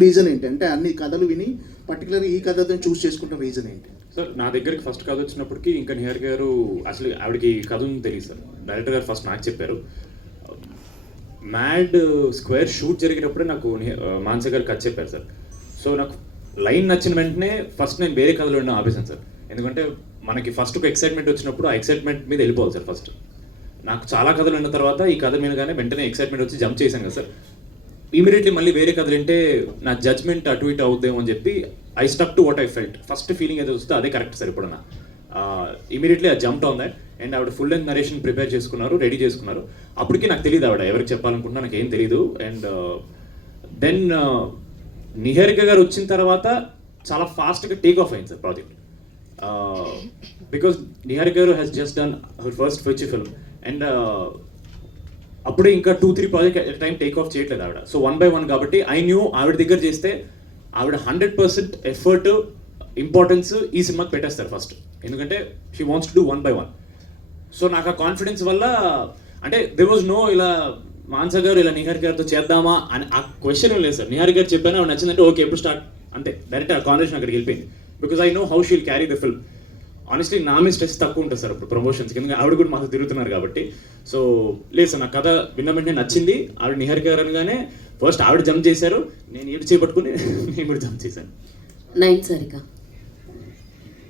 Reason ఏంటంటే అన్ని కథలు విని పర్టికులర్ ఈ కథతో చూస్ చేసుకుంటున్న రీజన్ ఏంటి సార్? నా దగ్గరికి ఫస్ట్ కథ వచ్చినప్పటికీ ఇంకా నిహార్ గారు అసలు ఆవిడకి కథ ఉంది తెలియదు సార్. డైరెక్టర్ గారు ఫస్ట్ నాకు చెప్పారు. మ్యాడ్ స్క్వేర్ షూట్ జరిగేటప్పుడే నాకు మానస గారు కథ చెప్పారు సార్. సో నాకు లైన్ నచ్చిన వెంటనే ఫస్ట్ నేను వేరే కథలో ఉన్న ఆపేసాను సార్. ఎందుకంటే మనకి ఫస్ట్ ఒక ఎక్సైట్మెంట్ వచ్చినప్పుడు ఆ ఎక్సైట్మెంట్ మీద వెళ్ళిపోవాలి సార్. ఫస్ట్ నాకు చాలా కథలు విన్న తర్వాత ఈ కథ మీద కానీ వెంటనే ఎక్సైట్మెంట్ వచ్చి జంప్ చేశాను కదా సార్. ఇమీడియట్లీ మళ్ళీ వేరే కథలు వింటే నా జడ్జ్మెంట్ అటు ఇటు అవుద్దేమో అని చెప్పి I stuck to what I felt. First feeling ఏదో వస్తే అదే కరెక్ట్ సార్. ఇప్పుడు ఇమీడియట్లీ ఆ జంప్ ఆన్ దట్ అండ్ ఆవిడ ఫుల్ లెంత్ నరేషన్ ప్రిపేర్ చేసుకున్నారు, రెడీ చేసుకున్నారు. అప్పటికి నాకు తెలియదు ఆవిడ ఎవరికి చెప్పాలనుకుంటున్నా, నాకు ఏం తెలియదు. అండ్ దెన్ నిహారిక గారు వచ్చిన తర్వాత చాలా ఫాస్ట్గా టేక్ ఆఫ్ అయింది సార్ ప్రాజెక్ట్. బికాస్ నిహారిక గారు has just done her first feature film and అప్పుడే ఇంకా 2-3 project at time take off చేయట్లేదు ఆవిడ. సో 1 by 1 కాబట్టి ఐ న్యూ ఆవిడ దగ్గర చేస్తే ఆవిడ 100% ఎఫర్ట్ ఇంపార్టెన్స్ ఈ సినిమాకి పెట్టేస్తారు ఫస్ట్. ఎందుకంటే she wants to do 1 by 1. So నాకు ఆ కాన్ఫిడెన్స్ వల్ల అంటే దే వాజ్ నో ఇలా మానస గారు ఇలా నిహారిక గారితో చేద్దామా అని ఆ క్వశ్చన్ లేదు సార్. నిహారిక గారు చెప్పాను, ఆవిడ నచ్చిందంటే ఓకే ఎప్పుడు స్టార్ట్ అంతే, డైరెక్ట్ ఆ కాన్వర్సేషన్ అక్కడికి వెళ్ళిపోయింది. Because I know how she'll carry the film. Honestly నా మీద స్ట్రెస్ తక్కువ ఉంటుంది సార్ ఇప్పుడు ప్రమోషన్స్కి, ఎందుకంటే ఆవిడ కూడా మాతో తిరుగుతున్నారు కాబట్టి. సో లేదు సార్, నా కథ విన్న వెంటనే నచ్చింది. ఆవిడ నిహారిక గారు అనగానే ఫస్ట్ ఆవిడ జంప్ చేశారు, నేను ఏడు చేపట్టుకుని నేను కూడా జంప్ చేశాను. 9 సారిక